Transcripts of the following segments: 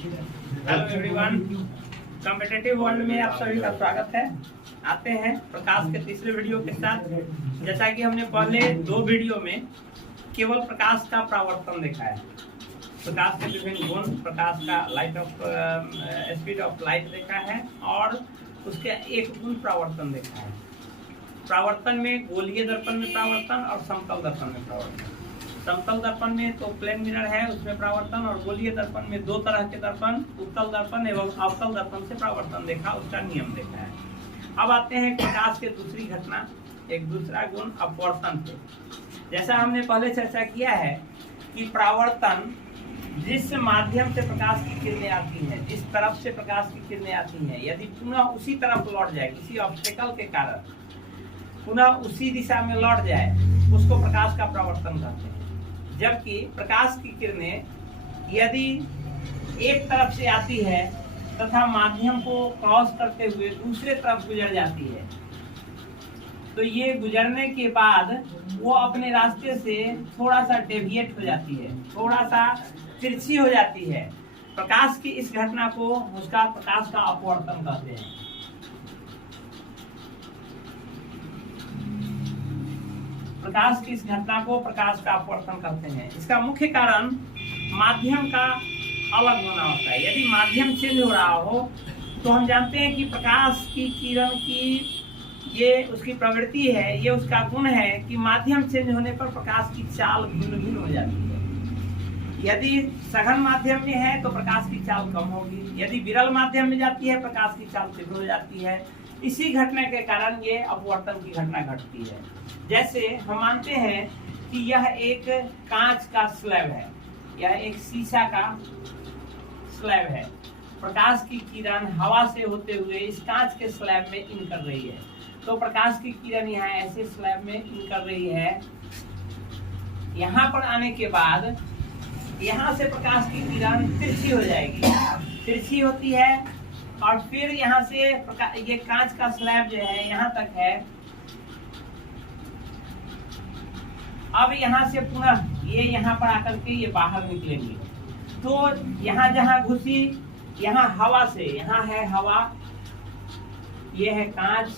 Hello everyone, competitive world में आप सभी का स्वागत है। आते हैं प्रकाश के तीसरे वीडियो के साथ। जैसा कि हमने पहले दो वीडियो में केवल प्रकाश का परावर्तन देखा है, प्रकाश के विभिन्न गुण, प्रकाश का light of speed of light देखा है और उसके एक गुण परावर्तन देखा है। परावर्तन में गोलीय दर्पण में परावर्तन और समतल दर्पण में परावर्तन। समतल दर्पण में तो प्लेन मिरर है, उसमें परावर्तन, और गोलीय दर्पण में दो तरह के दर्पण, उत्तल दर्पण एवं अवतल दर्पण से परावर्तन देखा, उसका नियम देखा है। अब आते हैं प्रकाश के दूसरी घटना, एक दूसरा गुण अपवर्तन पे। जैसा हमने पहले चर्चा किया है कि परावर्तन जिस माध्यम से प्रकाश की किरणें आती हैं, जिस तरफ से प्रकाश की किरणें आती हैं, यदि पुनः उसी तरफ लौट जाए, किसी ऑब्स्टेकल के कारण पुनः उसी दिशा में लौट जाए, उसको प्रकाश का परावर्तन कहते हैं। जबकि प्रकाश की किरणें यदि एक तरफ से आती है तथा माध्यम को क्रॉस करते हुए दूसरे तरफ गुजर जाती है, तो ये गुजरने के बाद वो अपने रास्ते से थोड़ा सा डेविएट हो जाती है, थोड़ा सा तिरछी हो जाती है। प्रकाश की इस घटना को उसका प्रकाश का अपवर्तन कहते हैं। प्रकाश की इस घटना को प्रकाश का अपवर्तन कहते हैं। इसका मुख्य कारण माध्यम का अलग होना होता है। यदि माध्यम चेंज हो रहा हो तो हम जानते हैं कि प्रकाश की किरण की ये उसकी प्रवृत्ति है, ये उसका गुण है कि माध्यम चेंज होने पर प्रकाश की चाल भिन्न भिन्न हो जाती है। यदि सघन माध्यम में है तो प्रकाश की चाल कम होगी, यदि विरल माध्यम में जाती है प्रकाश की चाल तीव्र हो जाती है। इसी घटना के कारण ये अपवर्तन की घटना घटती है। जैसे हम मानते हैं कि यह एक कांच का स्लैब है, यह एक शीशा का स्लैब है। प्रकाश की किरण हवा से होते हुए इस कांच के स्लैब में इन कर रही है, तो प्रकाश की किरण यहाँ ऐसे स्लैब में इन कर रही है। यहाँ पर आने के बाद यहाँ से प्रकाश की किरण तिरछी हो जाएगी, तिरछी होती है और फिर यहाँ से ये कांच का स्लैब जो है यहाँ तक है। अब यहाँ से पुनः ये यहाँ पर आकर के ये बाहर निकलेंगे, तो यहाँ जहाँ घुसी यहाँ हवा से, यहाँ है हवा, ये है कांच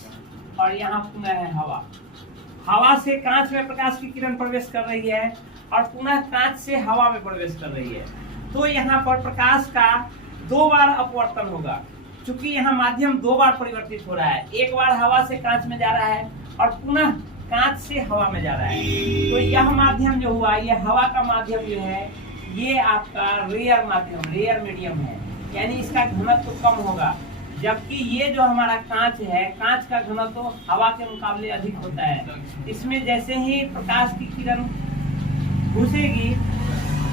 और यहाँ पुनः है हवा। हवा से कांच में प्रकाश की किरण प्रवेश कर रही है और पुनः कांच से हवा में प्रवेश कर रही है, तो यहाँ पर प्रकाश का दो बार अपवर्तन होगा। चूंकि यहाँ माध्यम दो बार परिवर्तित हो रहा है, एक बार हवा से कांच में जा रहा है और पुनः कांच से हवा में जा रहा है, तो यह माध्यम जो हुआ, यह हवा का माध्यम जो है, ये आपका रेयर माध्यम, रेयर मीडियम है, यानी इसका घनत्व तो कम होगा। जबकि ये जो हमारा कांच है, कांच का घनत्व तो हवा के मुकाबले अधिक होता है। इसमें जैसे ही प्रकाश की किरण घुसेगी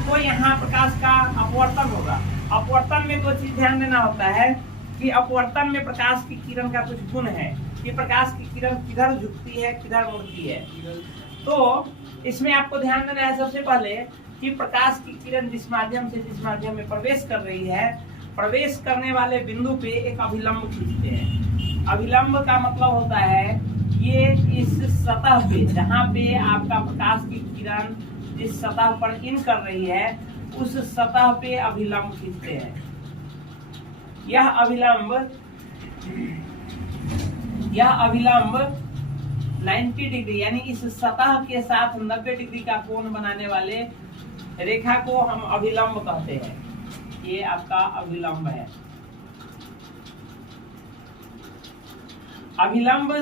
तो यहाँ प्रकाश का अपवर्तन होगा। अपवर्तन में दो चीज ध्यान देना होता है कि अपवर्तन में प्रकाश की किरण का कुछ गुण है कि प्रकाश की किरण किधर झुकती है, किधर मुड़ती है। तो इसमें आपको ध्यान देना है सबसे पहले कि प्रकाश की किरण जिस माध्यम से जिस माध्यम में प्रवेश कर रही है, प्रवेश करने वाले बिंदु पे एक अभिलंब खींचते हैं। अभिलंब का मतलब होता है ये इस सतह पे, जहाँ पे आपका प्रकाश की किरण जिस सतह पर इन कर रही है, उस सतह पे अभिलंब खींचते हैं। यह अभिलंब 90 डिग्री यानी इस सतह के साथ 90 डिग्री का कोण बनाने वाले रेखा को हम अभिलंब कहते हैं। ये आपका अभिलंब है। अभिलंब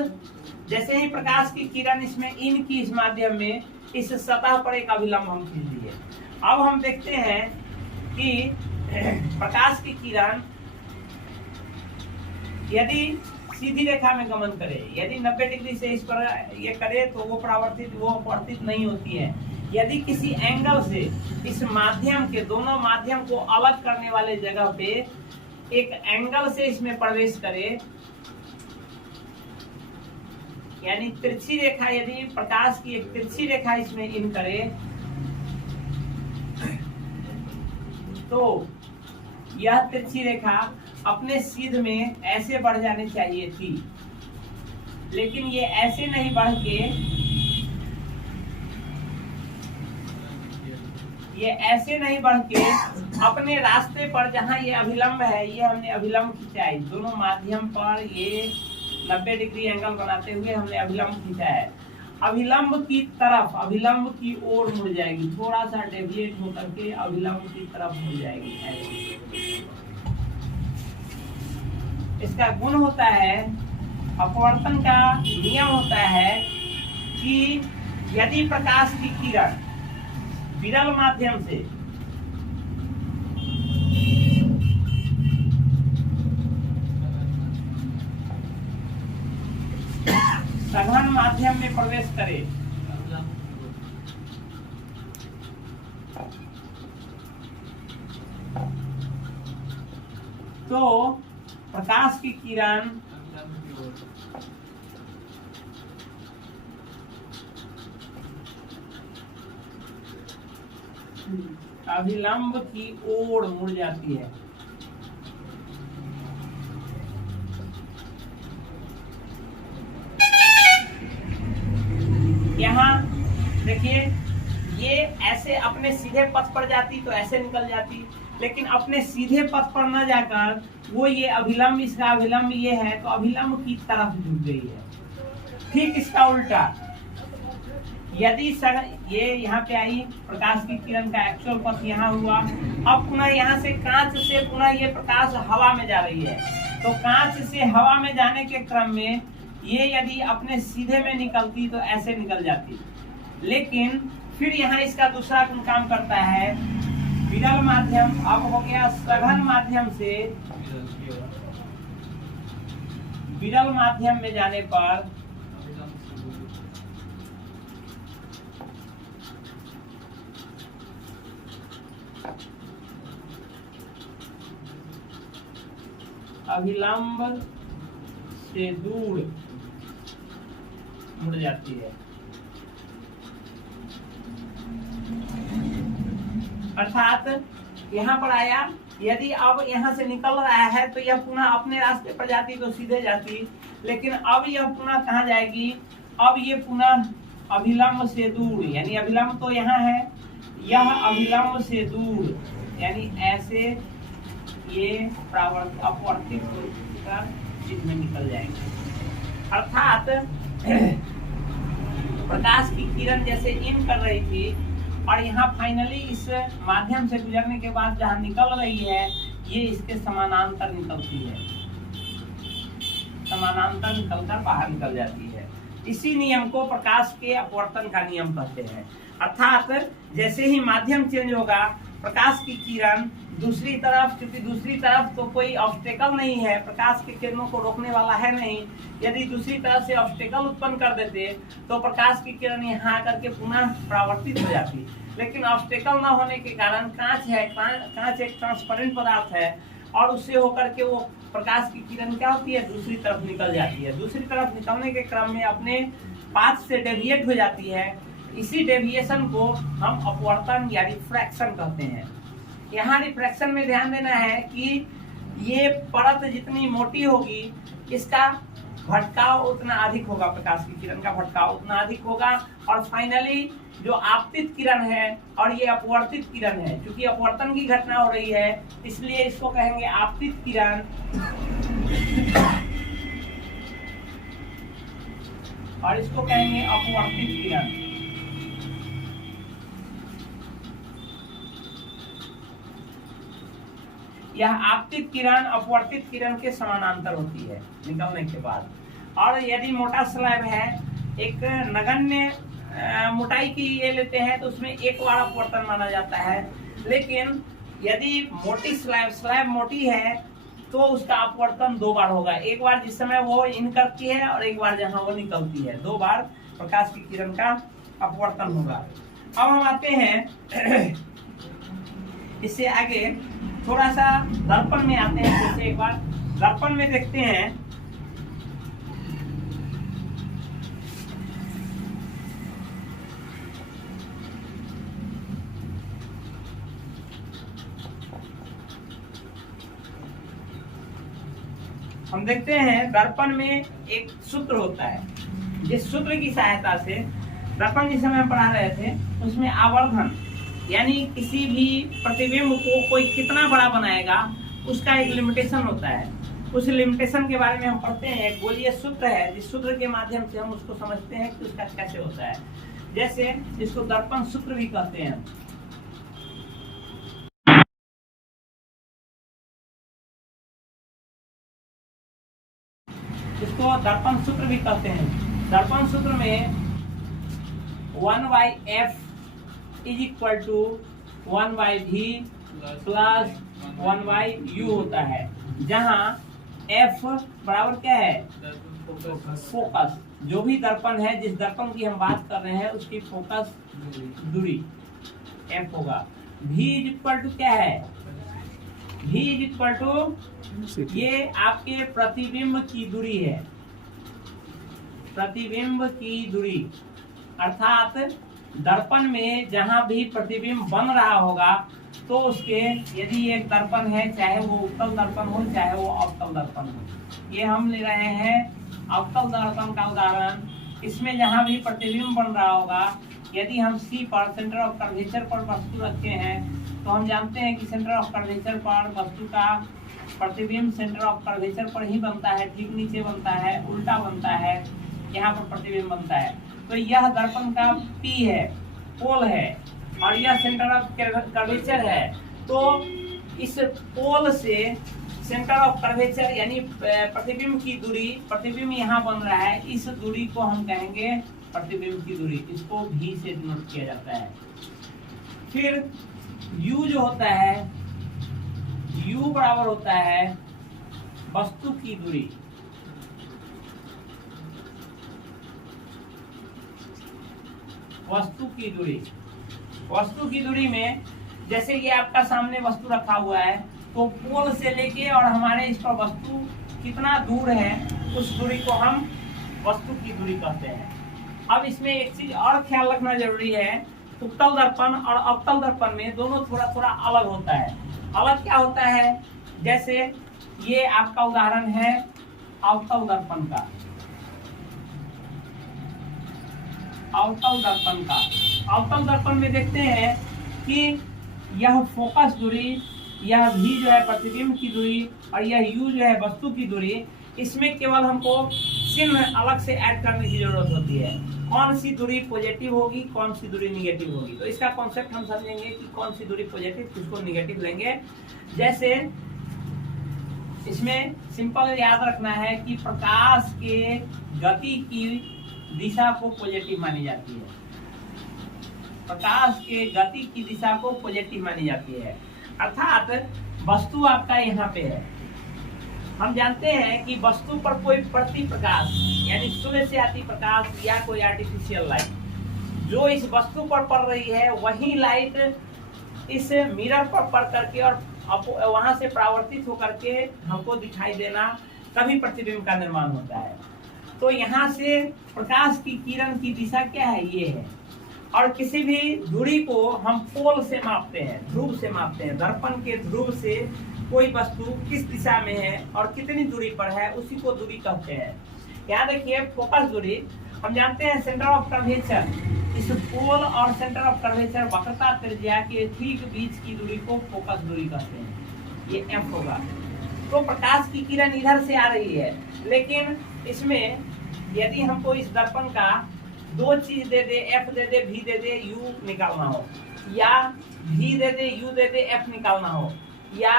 जैसे ही प्रकाश की किरण इसमें इन की इस माध्यम में, इस सतह पर एक अभिलंब हम खींच दिए। अब हम देखते हैं कि प्रकाश की किरण यदि सीधी रेखा में गमन करे, यदि 90 डिग्री से इस पर ये करे तो वो अपवर्तित नहीं होती है। यदि किसी एंगल से इस माध्यम के, दोनों माध्यम को अलग करने वाले जगह पे एक एंगल से इसमें प्रवेश करे, यानी तिरछी रेखा, यदि प्रकाश की एक तिरछी रेखा इसमें इन करे तो यह तिरछी रेखा अपने सीध में ऐसे बढ़ जानी चाहिए थी, लेकिन ये ऐसे नहीं बढ़ के ये ऐसे नहीं बढ़ के अपने रास्ते पर जहाँ ये अभिलंब है, ये हमने अभिलंब खींचा है, दोनों माध्यम पर ये 90 डिग्री एंगल बनाते हुए हमने अभिलंब खींचा है। अभिलंब की तरफ, अभिलंब की ओर मुड़ जाएगी, थोड़ा सा डेविएट होकर के अभिलंब की तरफ मुड़ जाएगी। इसका गुण होता है, अपवर्तन का नियम होता है कि यदि प्रकाश की किरण विरल माध्यम से सघन माध्यम में प्रवेश करे तो प्रकाश की किरण अभिलंब की ओर मुड़ जाती है। यहाँ देखिए, ये ऐसे अपने सीधे पथ पर जाती तो ऐसे निकल जाती, लेकिन अपने सीधे पथ पर न जाकर वो ये अभिलंब, इसका अभिलंब ये है तो अभिलंब की तरफ झुक गई है। ठीक इसका उल्टा, यदि ये यहाँ पे आई, प्रकाश की किरण का एक्चुअल पथ यहाँ हुआ, अब पुनः यहाँ से कांच से पुनः ये प्रकाश हवा में जा रही है, तो कांच से हवा में जाने के क्रम में ये यदि अपने सीधे में निकलती तो ऐसे निकल जाती, लेकिन फिर यहाँ इसका दूसरा काम करता है, विरल माध्यम अब हो गया सघन माध्यम से विरल माध्यम में जाने पर अभिलंब से दूर मुड़ जाती है। अर्थात यहाँ पर आया, यदि अब यहाँ से निकल रहा है तो यह पुनः अपने रास्ते पर जाती तो सीधे जाती, लेकिन अब यह पुनः कहाँ जाएगी, अब ये पुनः अभिलंब से दूर, यानी अभिलंब तो यहाँ है, यह अभिलंब से दूर यानी ऐसे ये अपवर्तित होकर इसमें निकल जाएंगे। अर्थात प्रकाश की किरण जैसे इन कर रही थी और यहाँ फाइनली इस माध्यम से गुजरने के बाद जहाँ निकल रही है, ये इसके समानांतर निकलती है, समानांतर निकलकर बाहर निकल जाती है। इसी नियम को प्रकाश के अपवर्तन का नियम कहते हैं। अर्थात जैसे ही माध्यम चेंज होगा, प्रकाश की किरण दूसरी तरफ, क्योंकि दूसरी तरफ तो कोई ऑब्स्टेकल नहीं है, प्रकाश की किरणों को रोकने वाला है नहीं, यदि दूसरी तरफ से ऑब्स्टेकल उत्पन्न कर देते तो प्रकाश की किरण यहाँ आकर के पुनः परावर्तित हो जाती, लेकिन ऑब्स्टेकल न होने के कारण कांच है, कांच एक ट्रांसपेरेंट पदार्थ है और उससे होकर के वो प्रकाश की किरण क्या होती है, दूसरी तरफ निकल जाती है। दूसरी तरफ निकलने के क्रम में अपने पाथ से डेविएट हो जाती है। इसी डेविएशन को हम अपवर्तन या रिफ्रैक्शन कहते हैं। यहाँ रिफ्रैक्शन में ध्यान देना है कि ये परत जितनी मोटी होगी, इसका भटकाव उतना अधिक होगा, प्रकाश की किरण का भटकाव उतना अधिक होगा, और फाइनली जो आपतित किरण है और ये अपवर्तित किरण है, क्योंकि अपवर्तन की घटना हो रही है इसलिए इसको कहेंगे आपतित किरण और इसको कहेंगे अपवर्तित किरण। यह आपतित किरण अपवर्तित किरण के समानांतर होती है निकलने के बाद। और यदि मोटा स्लैब है, एक नगण्य मोटाई की ये लेते हैं तो उसमें एक बार अपवर्तन माना जाता है, लेकिन यदि मोटी स्लैब मोटी है तो उसका अपवर्तन 2 बार होगा, एक बार जिस समय वो इन करती है और एक बार जहां वो निकलती है, 2 बार प्रकाश की किरण का अपवर्तन होगा। अब हम आते हैं इससे आगे थोड़ा सा दर्पण में आते हैं। जैसे एक बार दर्पण में देखते हैं, हम देखते हैं दर्पण में एक सूत्र होता है, जिस सूत्र की सहायता से दर्पण जिस समय हम पढ़ा रहे थे उसमें आवर्धन यानी किसी भी प्रतिबिंब को कोई कितना बड़ा बनाएगा उसका एक लिमिटेशन होता है। उस लिमिटेशन के बारे में हम पढ़ते हैं, एक गोलीय सूत्र है जिस सूत्र के माध्यम से हम उसको समझते हैं कि उसका कैसे होता है। जैसे इसको दर्पण सूत्र भी कहते हैं। इसको दर्पण सूत्र भी कहते हैं। दर्पण सूत्र में 1/f is equal to 1/v plus 1/u होता है, जहां f बराबर क्या है, फोकस। जो भी दर्पण है, जिस दर्पण की हम बात कर रहे हैं उसकी फोकस दूरी f होगा। v इज इक्वल टू क्या है, v इज इक्वल टू ये आपके प्रतिबिंब की दूरी है, प्रतिबिंब की दूरी, अर्थात दर्पण में जहां भी प्रतिबिंब बन रहा होगा तो उसके, यदि एक दर्पण है, चाहे वो उत्तल दर्पण हो चाहे वो अवतल दर्पण हो, ये हम ले रहे हैं अवतल दर्पण का उदाहरण। इसमें जहां भी प्रतिबिंब बन रहा होगा, यदि हम C पर सेंटर ऑफ कर्वेचर पर वस्तु रखते हैं तो हम जानते हैं कि सेंटर ऑफ कर्वेचर पर वस्तु का प्रतिबिंब सेंटर ऑफ कर्वेचर पर ही बनता है, ठीक नीचे बनता है, उल्टा बनता है, यहाँ पर प्रतिबिंब बनता है। तो यह दर्पण का P है, पोल है, और यह सेंटर ऑफ कर्वेचर है। तो इस पोल से सेंटर ऑफ कर्वेचर यानी प्रतिबिंब की दूरी, प्रतिबिंब यहाँ बन रहा है, इस दूरी को हम कहेंगे प्रतिबिंब की दूरी, इसको V से डिनोट किया जाता है। फिर U जो होता है, U बराबर होता है वस्तु की दूरी, वस्तु की दूरी। वस्तु की दूरी में जैसे ये आपका सामने वस्तु रखा हुआ है, तो पोल से लेके और हमारे इस पर वस्तु कितना दूर है, उस दूरी को हम वस्तु की दूरी कहते हैं। अब इसमें एक चीज और ख्याल रखना जरूरी है, उत्तल दर्पण और अवतल दर्पण में दोनों थोड़ा थोड़ा अलग होता है। अलग क्या होता है, जैसे ये आपका उदाहरण है अवतल दर्पण का, अवतल दर्पण का। अवतल दर्पण में देखते हैं कि यह फोकस दूरी, यह V जो है प्रतिबिंब की दूरी, और यह U जो है वस्तु की दूरी, इसमें केवल हमको चिन्ह अलग से ऐड करने की जरूरत होती है। कौन सी दूरी पॉजिटिव होगी, कौन सी दूरी निगेटिव होगी, तो इसका कॉन्सेप्ट हम समझेंगे कि कौन सी दूरी पॉजिटिव, किसको निगेटिव लेंगे। जैसे इसमें सिंपल याद रखना है कि प्रकाश के गति की दिशा को पॉजिटिव मानी जाती है, प्रकाश के गति की दिशा को पॉजिटिव मानी जाती है। अर्थात वस्तु आपका यहाँ पे है, हम जानते हैं कि वस्तु पर कोई प्रति प्रकाश यानी सूर्य से आती प्रकाश या कोई आर्टिफिशियल लाइट जो इस वस्तु पर पड़ रही है, वही लाइट इस मिरर पर पड़ करके और वहां से परावर्तित होकर के हमको दिखाई देना, तभी प्रतिबिंब का निर्माण होता है। तो यहाँ से प्रकाश की किरण की दिशा क्या है, ये है। और किसी भी दूरी को हम पोल से मापते हैं, ध्रुव से मापते हैं। दर्पण के ध्रुव से कोई वस्तु किस दिशा में है और कितनी दूरी पर है, उसी को दूरी कहते हैं। यहाँ देखिए फोकस दूरी, हम जानते हैं सेंटर ऑफ कर्वेचर, इस पोल और सेंटर ऑफ कर्वेचर वक्रता त्रिज्या के ठीक बीच की दूरी को फोकस दूरी कहते हैं, ये F होगा। तो प्रकाश की किरण इधर से आ रही है, लेकिन इसमें यदि हमको इस दर्पण का दो चीज दे दे, F दे दे, V दे दे, U निकालना हो, या V दे दे, U दे दे, F निकालना हो, या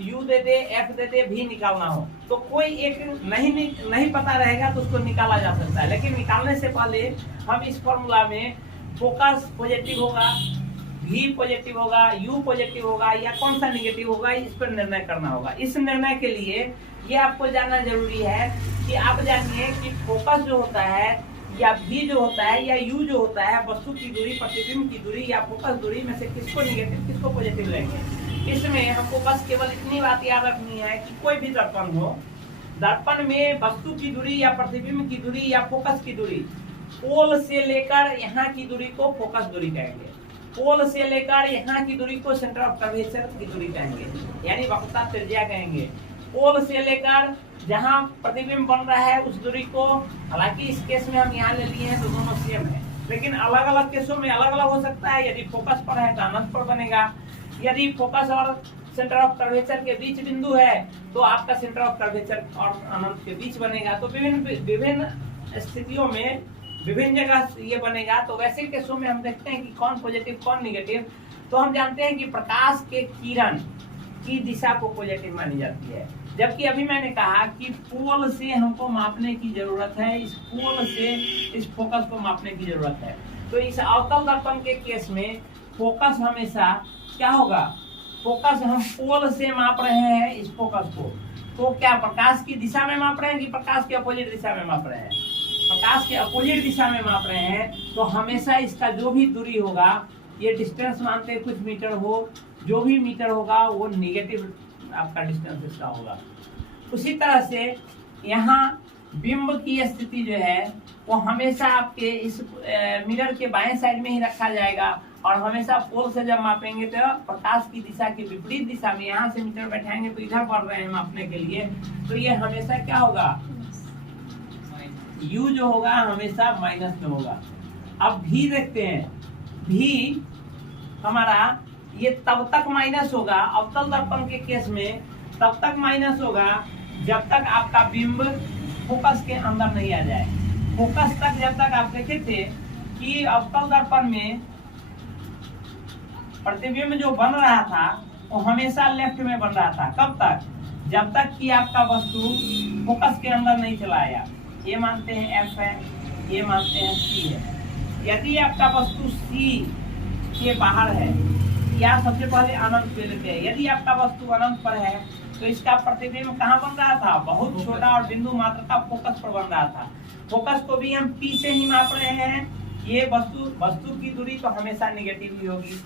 U दे दे, F दे दे, V निकालना हो, तो कोई एक नहीं पता रहेगा तो उसको निकाला जा सकता है। लेकिन निकालने से पहले हम इस फॉर्मूला में फोकस पॉजिटिव होगा, V पॉजिटिव होगा, U पॉजिटिव होगा या कौन सा निगेटिव होगा, इस पर निर्णय करना होगा। इस निर्णय के लिए ये आपको जानना जरूरी है कि आप जानिए कि फोकस जो होता है या V जो होता है या U जो होता है, वस्तु की दूरी, प्रतिबिंब की दूरी या फोकस दूरी में से किसको निगेटिव किसको पॉजिटिव लेंगे। इसमें हमको बस केवल इतनी बात याद रखनी है कि कोई भी दर्पण हो, दर्पण में वस्तु की दूरी या प्रतिबिंब की दूरी या फोकस की दूरी, पोल से लेकर यहाँ की दूरी को फोकस दूरी कहेंगे, पोल से लेकर यहाँ की दूरी को सेंटर ऑफ कर्वेचर की दूरी कहेंगे, यानी वक्रता त्रिज्या कहेंगे। पोल से लेकर जहाँ प्रतिबिंब बन रहा है उस दूरी को, हालांकि इस केस में हम यहाँ ले लिए हैं तो दोनों सेम है, लेकिन अलग अलग केसों में अलग अलग हो सकता है। यदि फोकस पर है तो अनंत पर बनेगा। यदि फोकस और सेंटर ऑफ कर्वेचर के बीच बिंदु है तो आपका सेंटर ऑफ कर्वेचर और अनंत के बीच बनेगा। तो विभिन्न स्थितियों में विभिन्न जगह ये बनेगा। तो वैसे केसों में हम देखते हैं कि कौन पॉजिटिव कौन निगेटिव। तो हम जानते हैं कि प्रकाश के किरण की दिशा को पॉजिटिव मानी जाती है, जबकि अभी मैंने कहा कि पोल से हमको मापने की जरूरत है, इस पोल से इस फोकस को मापने की जरूरत है। तो इस अवतल दर्पण के केस में फोकस हमेशा क्या होगा, फोकस हम पोल से माप रहे हैं इस फोकस को, तो क्या प्रकाश की दिशा में माप रहे हैं कि प्रकाश के अपोजिट दिशा में माप रहे हैं? प्रकाश के अपोजिट दिशा में माप रहे हैं। तो हमेशा इसका जो भी दूरी होगा, ये डिस्टेंस मानते हैं कुछ मीटर हो, जो भी मीटर होगा वो निगेटिव आपका डिस्टेंस इसका होगा। उसी तरह से यहाँ बिंब की स्थिति जो है वो हमेशा आपके इस मिरर के बाएं साइड में ही रखा जाएगा, और हमेशा पोल से जब मापेंगे तो प्रकाश की दिशा के विपरीत दिशा में, यहाँ से मीटर बैठाएंगे तो इधर बढ़ रहे हैं मापने के लिए, तो ये हमेशा क्या होगा, U जो होगा हमेशा माइनस में होगा। अब भी देखते हैं, भी हमारा ये तब तक माइनस होगा अवतल दर्पण के केस में, तब तक माइनस होगा जब तक आपका बिंब फोकस के अंदर नहीं आ जाए। फोकस तक जब तक आप देखे थे कि अवतल दर्पण में प्रतिबिंब जो बन रहा था वो हमेशा लेफ्ट में बन रहा था। कब तक? जब तक कि आपका वस्तु फोकस के अंदर नहीं चला आया। ये मानते हैं F है, ये मानते हैं C है। यदि आपका वस्तु C के बाहर है, या सबसे पहले अनंत पे लेते हैं, यदि आपका वस्तु अनंत पर है तो इसका प्रतिबिंब कहाँ बन रहा था, बहुत छोटा और बिंदु मात्र का फोकस पर बन रहा था। फोकस को भी हम P से ही माप रहे हैं। ये वस्तु की दूरी तो हमेशा निगेटिव ही होगी।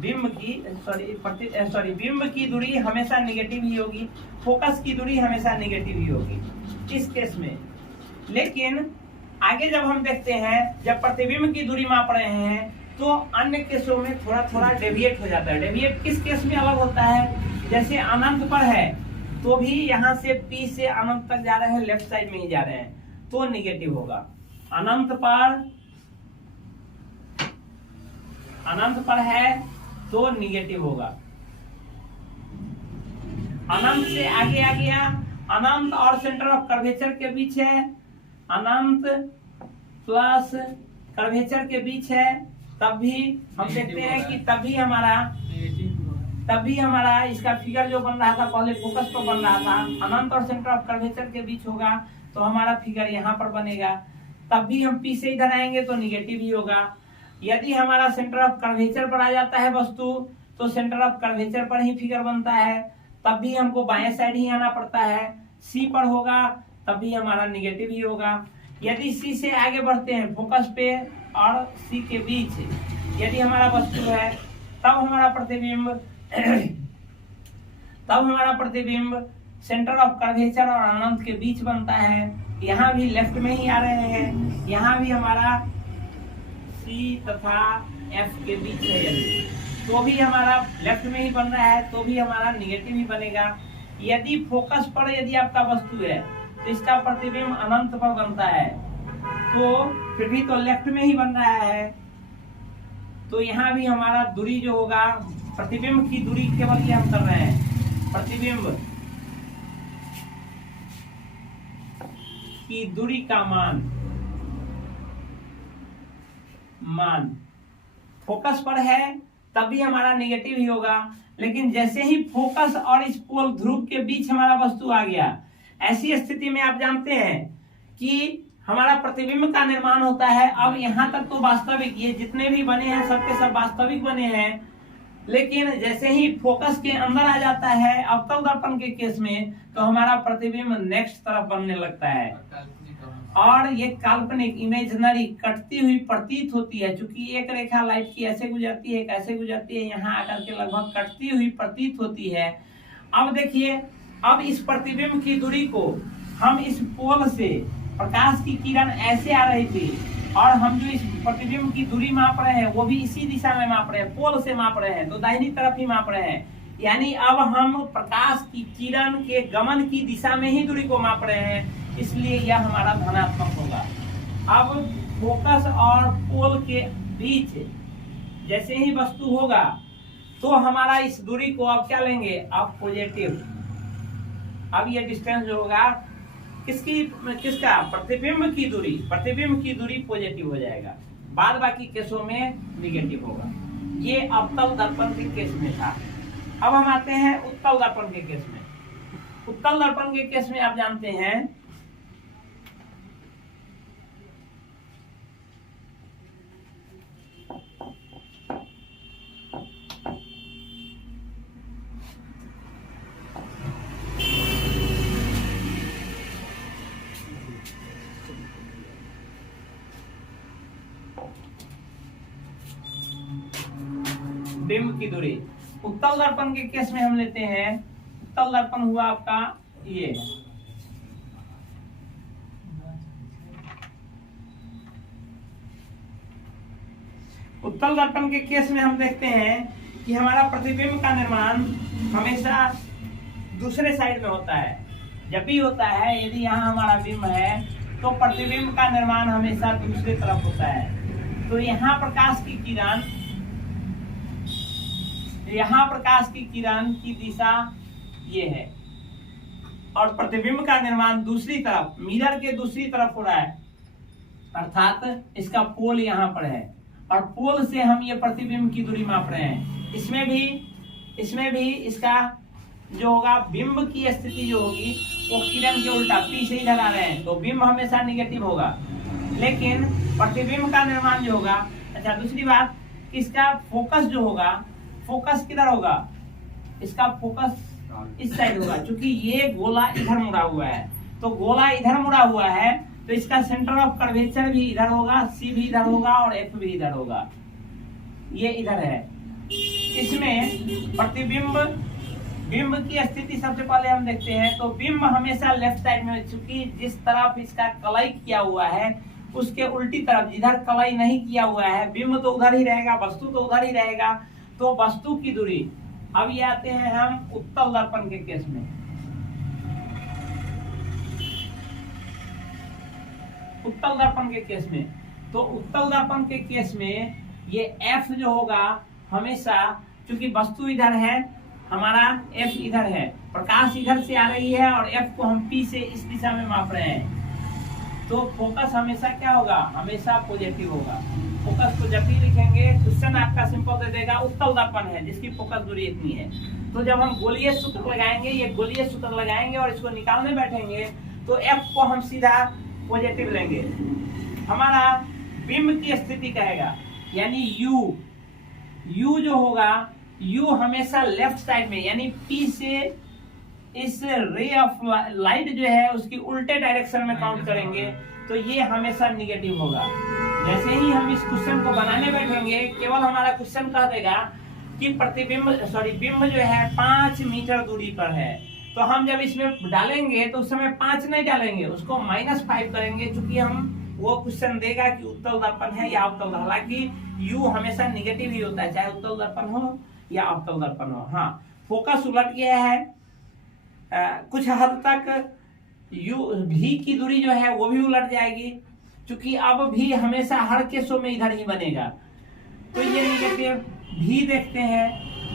बिंब की दूरी हमेशा निगेटिव ही होगी, फोकस की दूरी हमेशा निगेटिव ही होगी इस केस में। लेकिन आगे जब हम देखते हैं, जब प्रतिबिंब की दूरी माप रहे हैं तो अन्य केसों में थोड़ा थोड़ा डेविएट हो जाता है। डेविएट किस केस में अलग होता है? जैसे अनंत पर है तो भी यहाँ से P से अनंत तक जा रहे हैं, लेफ्ट साइड में ही जा रहे हैं, तो निगेटिव होगा। अनंत पर है तो निगेटिव होगा। अनंत से आगे आ गया, अनंत और सेंटर ऑफ कर्वेचर के बीच है, अनंत प्लस कर्वेचर के बीच है, तब भी हम देखते हैं कि तभी हमारा इसका फिगर जो बन रहा था पहले फोकस पर बन रहा था, अनंत और सेंटर ऑफ कर्वेचर के बीच होगा तो हमारा फिगर यहाँ पर बनेगा। तब भी हम P से इधर आएंगे तो निगेटिव ही होगा। यदि हमारा सेंटर ऑफ कर्वेचर पर आ जाता है वस्तु तो सेंटर ऑफ कर्वेचर पर ही फिगर बनता है, तब भी हमको बाएं साइड ही आना पड़ता है। C पर होगा तब भी हमारा निगेटिव ही होगा। यदि C से आगे बढ़ते हैं फोकस पे और C के बीच यदि हमारा वस्तु है, तब हमारा प्रतिबिंब सेंटर ऑफ कर्वेचर और अनंत के बीच बनता है। यहाँ भी लेफ्ट में ही आ रहे हैं, यहाँ भी हमारा C तथा F के बीच है, यदि तो भी हमारा लेफ्ट में ही बन रहा है तो भी हमारा निगेटिव ही बनेगा। यदि फोकस पर यदि आपका वस्तु है तो इसका प्रतिबिंब अनंत पर बनता है, तो फिर भी तो लेफ्ट में ही बन रहा है, तो यहाँ भी हमारा दूरी जो होगा, प्रतिबिंब की दूरी केवल ये हम कर रहे हैं, प्रतिबिंब की दूरी का मान फोकस पर है तब भी हमारा निगेटिव ही होगा। लेकिन जैसे ही फोकस और इस पोल ध्रुव के बीच हमारा वस्तु आ गया, ऐसी स्थिति में आप जानते हैं कि हमारा प्रतिबिंब का निर्माण होता है। अब यहाँ तक तो वास्तविक, ये जितने भी बने हैं सबके सब वास्तविक बने हैं, लेकिन जैसे ही फोकस के अंदर आ जाता है अवतल दर्पण के केस में, तो हमारा प्रतिबिंब नेक्स्ट तरफ बनने लगता है और ये काल्पनिक इमेजिनरी कटती हुई प्रतीत होती है। चूंकि एक रेखा लाइट की ऐसे गुजरती है, कैसे गुजरती है, यहाँ आकर के लगभग कटती हुई प्रतीत होती है। अब देखिए, अब इस प्रतिबिंब की दूरी को हम इस पोल से, प्रकाश की किरण ऐसे आ रही थी और हम जो इस प्रतिबिंब की दूरी माप रहे हैं वो भी इसी दिशा में माप रहे हैं, पोल से माप रहे हैं, तो दाहिनी तरफ ही माप रहे हैं। यानी अब हम प्रकाश की किरण के गमन की दिशा में ही दूरी को माप रहे हैं, इसलिए यह हमारा धनात्मक होगा। अब फोकस और पोल के बीच जैसे ही वस्तु होगा तो हमारा इस दूरी को अब क्या लेंगे, अब पॉजिटिव। अब ये डिस्टेंस जो होगा किसका, प्रतिबिंब की दूरी पॉजिटिव हो जाएगा, बाद बाकी केसों में निगेटिव होगा। ये अवतल दर्पण के केस में था। अब हम आते हैं उत्तल दर्पण के केस में। उत्तल दर्पण के केस में आप जानते हैं बिंब की दूरी। उत्तल दर्पण के केस में हम लेते हैं, उत्तल दर्पण हुआ आपका ये, उत्तल दर्पण के केस में हम देखते हैं कि हमारा प्रतिबिंब का निर्माण हमेशा दूसरे साइड में होता है। जब भी होता है, यदि यहाँ हमारा बिंब है तो प्रतिबिंब का निर्माण हमेशा दूसरी तरफ होता है। तो यहाँ प्रकाश की किरण की दिशा ये है और प्रतिबिंब का निर्माण दूसरी तरफ, मिरर के दूसरी तरफ हो रहा है, अर्थात इसका पोल यहाँ पर है और पोल से हम ये प्रतिबिंब की दूरी माप रहे हैं। इसमें भी इसका जो होगा, बिंब की स्थिति जो होगी वो किरण के उल्टा पी से इधर आ रहे हैं तो बिंब हमेशा निगेटिव होगा, लेकिन प्रतिबिंब का निर्माण जो होगा। अच्छा, दूसरी बात, इसका फोकस जो होगा, फोकस किधर होगा, इसका फोकस इस साइड होगा, क्योंकि ये गोला इधर मुड़ा हुआ है। तो गोला इधर मुड़ा हुआ है तो इसका सेंटर ऑफ कर्वेचर भी इधर होगा, सी भी इधर होगा और एफ भी इधर होगा, ये इधर है। इसमें बिंब की स्थिति सबसे पहले हम देखते हैं तो बिंब हमेशा लेफ्ट साइड में, चूंकि जिस तरफ इसका कलाई किया हुआ है उसके उल्टी तरफ, जिधर कलाई नहीं किया हुआ है, बिंब तो उधर ही रहेगा, वस्तु तो उधर ही रहेगा। तो वस्तु की दूरी, अब ये आते हैं हम उत्तल दर्पण के केस में। उत्तल दर्पण के केस में, तो उत्तल दर्पण के केस में ये एफ जो होगा हमेशा, क्योंकि वस्तु इधर है, हमारा एफ इधर है, प्रकाश इधर से आ रही है और एफ को हम पी से इस दिशा में माप रहे हैं, तो फोकस हमेशा क्या होगा, हमेशा पॉजिटिव होगा। फोकस को जब भी लिखेंगे, क्वेश्चन आपका सिंपल दे देगा उत्तल दर्पण है जिसकी फोकस दूरी इतनी है, तो जब हम गोलीय सूत्र लगाएंगे, ये गोलीय सूत्र लगाएंगे और इसको निकालने बैठेंगे तो एफ को हम सीधा पॉजिटिव लेंगे। हमारा बिंब की स्थिति कहेगा, यानी यू जो होगा, यू हमेशा लेफ्ट साइड में, यानी पी से इस रे ऑफ लाइट जो है उसकी उल्टे डायरेक्शन में काउंट करेंगे तो ये हमेशा निगेटिव होगा। जैसे ही हम इस क्वेश्चन को बनाने बैठेंगे, केवल हमारा क्वेश्चन कह देगा कि बिंब जो है 5 मीटर दूरी पर है, तो हम जब इसमें डालेंगे तो उस समय 5 नहीं डालेंगे, उसको -5 करेंगे, क्योंकि हम वो क्वेश्चन देगा कि उत्तल दर्पण है या अवतल दर्पण। हालांकि यू हमेशा निगेटिव ही होता है, चाहे उत्तल दर्पण हो या अवतल दर्पण हो। हाँ, फोकस उलट गया है, कुछ हद तक यू भी की दूरी जो है वो भी उलट जाएगी, क्योंकि अब भी हमेशा हर केसों में इधर ही बनेगा। तो ये निगेटिव भी देखते हैं,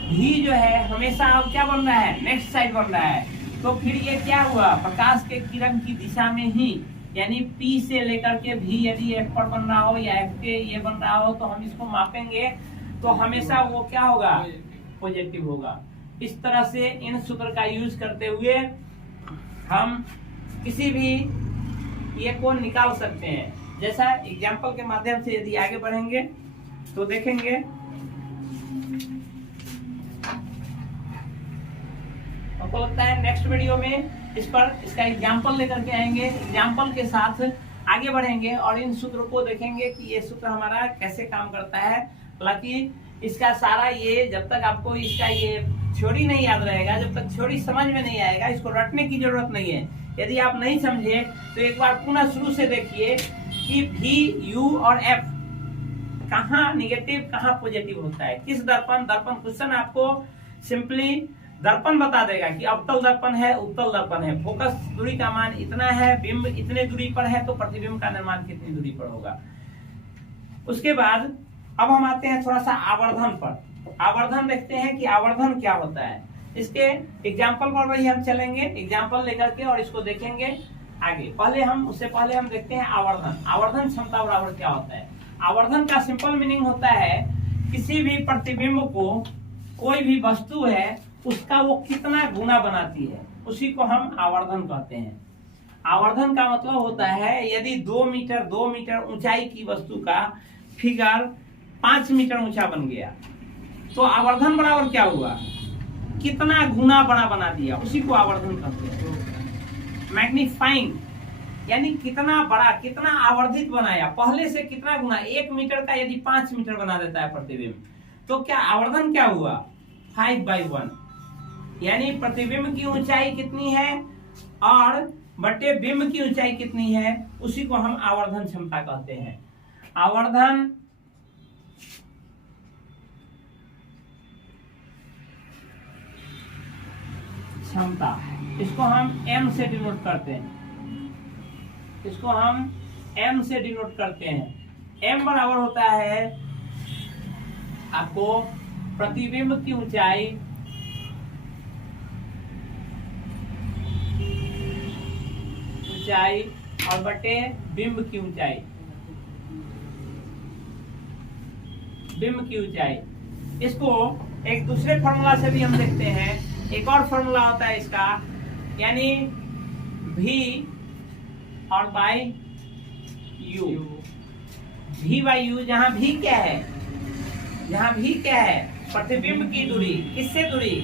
भी जो है हमेशा अब क्या बन रहा है, नेक्स्ट साइड बन रहा है। तो फिर ये क्या हुआ, प्रकाश के किरण की दिशा में ही, यानी P से लेकर के भी यदि F पर बन रहा हो या F के ये बन रहा हो तो हम इसको मापेंगे तो हमेशा वो क्या होगा, पॉजिटिव होगा। इस तरह से इन सूत्र का यूज करते हुए हम किसी भी ये को निकाल सकते हैं। जैसा एग्जाम्पल के माध्यम से यदि आगे बढ़ेंगे तो देखेंगे, हमको लगता है नेक्स्ट वीडियो में इसका एग्जाम्पल लेकर के आएंगे, एग्जाम्पल के साथ आगे बढ़ेंगे और इन सूत्रों को देखेंगे कि ये सूत्र हमारा कैसे काम करता है। हालांकि इसका सारा ये, जब तक आपको इसका ये थ्योरी नहीं याद रहेगा, जब तक थ्योरी समझ में नहीं आएगा, इसको रटने की जरूरत नहीं है। यदि आप नहीं समझे तो एक बार पुनः शुरू से देखिए कि भी, यू और एफ कहाँ निगेटिव कहाँ पॉजिटिव होता है, किस दर्पण क्वेश्चन आपको सिंपली दर्पण बता देगा कि अवतल दर्पण है, उत्तल दर्पण है, फोकस दूरी का मान इतना है, बिंब इतने दूरी पर है, तो प्रतिबिंब का निर्माण कितनी दूरी पर होगा। उसके बाद अब हम आते हैं थोड़ा सा आवर्धन पर। आवर्धन देखते हैं कि आवर्धन क्या होता है। इसके एग्जाम्पल पर वही हम चलेंगे, एग्जाम्पल लेकर के, और इसको देखेंगे आगे। उससे पहले हम देखते हैं आवर्धन। आवर्धन क्षमता बराबर क्या होता है। आवर्धन का सिंपल मीनिंग होता है किसी भी प्रतिबिंब को, कोई भी वस्तु है उसका वो कितना गुना बनाती है, उसी को हम आवर्धन कहते हैं। आवर्धन का मतलब होता है यदि 2 मीटर ऊंचाई की वस्तु का फिगर 5 मीटर ऊंचा बन गया तो आवर्धन बराबर क्या हुआ, कितना गुना बड़ा बना दिया, उसी को आवर्धन कहते हैं। मैग्नीफाइंग यानी कितना बड़ा, कितना आवर्धित बनाया, पहले से कितना गुना। 1 मीटर का यदि 5 मीटर बना देता है प्रतिबिंब, तो क्या आवर्धन क्या हुआ, 5/1। यानी प्रतिबिंब की ऊंचाई कितनी है और बटे बिंब की ऊंचाई कितनी है, उसी को हम आवर्धन क्षमता कहते हैं। आवर्धन क्षमता, इसको हम m से डिनोट करते हैं, इसको हम m से डिनोट करते हैं। m बराबर होता है आपको प्रतिबिंब की ऊंचाई और बटे बिंब की ऊंचाई, बिंब की ऊंचाई। इसको एक दूसरे फॉर्मूला से भी हम देखते हैं। एक और फॉर्मूला होता है इसका, यानी v और by u। v by u, जहां v क्या है, जहां v क्या है, प्रतिबिंब की दूरी। किससे दूरी,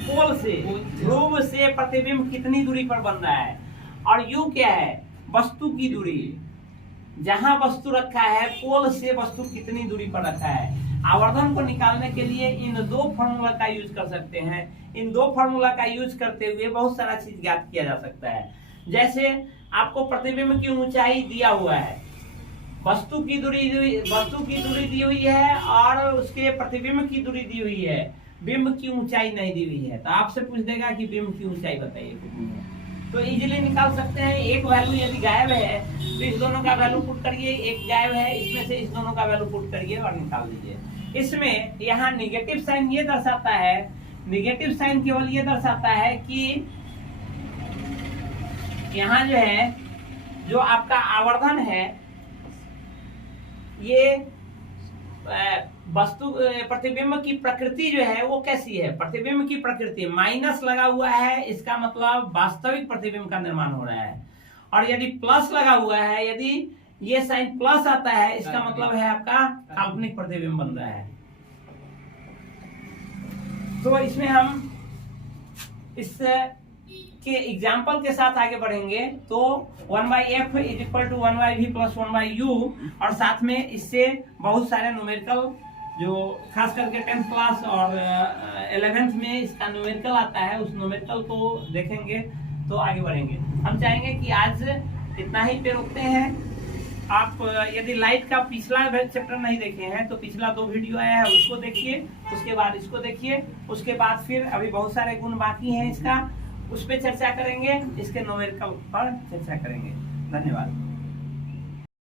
पोल से, ध्रुव से प्रतिबिंब कितनी दूरी पर बन रहा है। और u क्या है, वस्तु की दूरी, जहां वस्तु रखा है पोल से वस्तु कितनी दूरी पर रखा है। आवर्धन को निकालने के लिए इन 2 फार्मूला का यूज कर सकते हैं। इन 2 फार्मूला का यूज करते हुए बहुत सारा चीज ज्ञात किया जा सकता है। जैसे आपको प्रतिबिंब की ऊंचाई दिया हुआ है, वस्तु की दूरी दी हुई है और उसके प्रतिबिंब की दूरी दी हुई है, बिंब की ऊंचाई नहीं दी हुई है। तो आपसे पूछ देगा कि बिंब की ऊंचाई बताइए कितनी है, तो इजीली निकाल सकते हैं। एक वैल्यू यदि गायब है तो इस दोनों का वैल्यू पुट करिए, एक गायब है इसमें से इस दोनों का वैल्यू पुट करिए और निकाल दीजिए। इसमें यहाँ निगेटिव साइन ये दर्शाता है, निगेटिव साइन केवल ये दर्शाता है कि यहाँ जो है, जो आपका आवर्धन है, ये वस्तु प्रतिबिंब की प्रकृति जो है वो कैसी है, प्रतिबिंब की प्रकृति माइनस लगा हुआ है, इसका मतलब वास्तविक प्रतिबिंब का निर्माण हो रहा है। और यदि प्लस लगा हुआ है, यदि ये साइन प्लस आता है, इसका मतलब है आपका काल्पनिक प्रतिबिंब बन रहा है। तो इसमें हम इस के एग्जाम्पल के साथ आगे बढ़ेंगे। तो 1/f is equal to 1/v plus 1/u, और साथ में इससे बहुत सारे न्यूमेरिकल, जो खास करके 10th क्लास और 11th में इसका न्यूमेरिकल आता है, उस न्यूमेरिकल को देखेंगे तो आगे बढ़ेंगे। हम चाहेंगे कि आज इतना ही पे रोकते हैं। आप यदि लाइट का पिछला चैप्टर नहीं देखे हैं तो पिछला 2 वीडियो आया है उसको देखिए, उसके बाद इसको देखिए, उसके बाद फिर अभी बहुत सारे गुण बाकी हैं इसका, उस पर चर्चा करेंगे, इसके न्यूमेरिकल पर चर्चा करेंगे। धन्यवाद।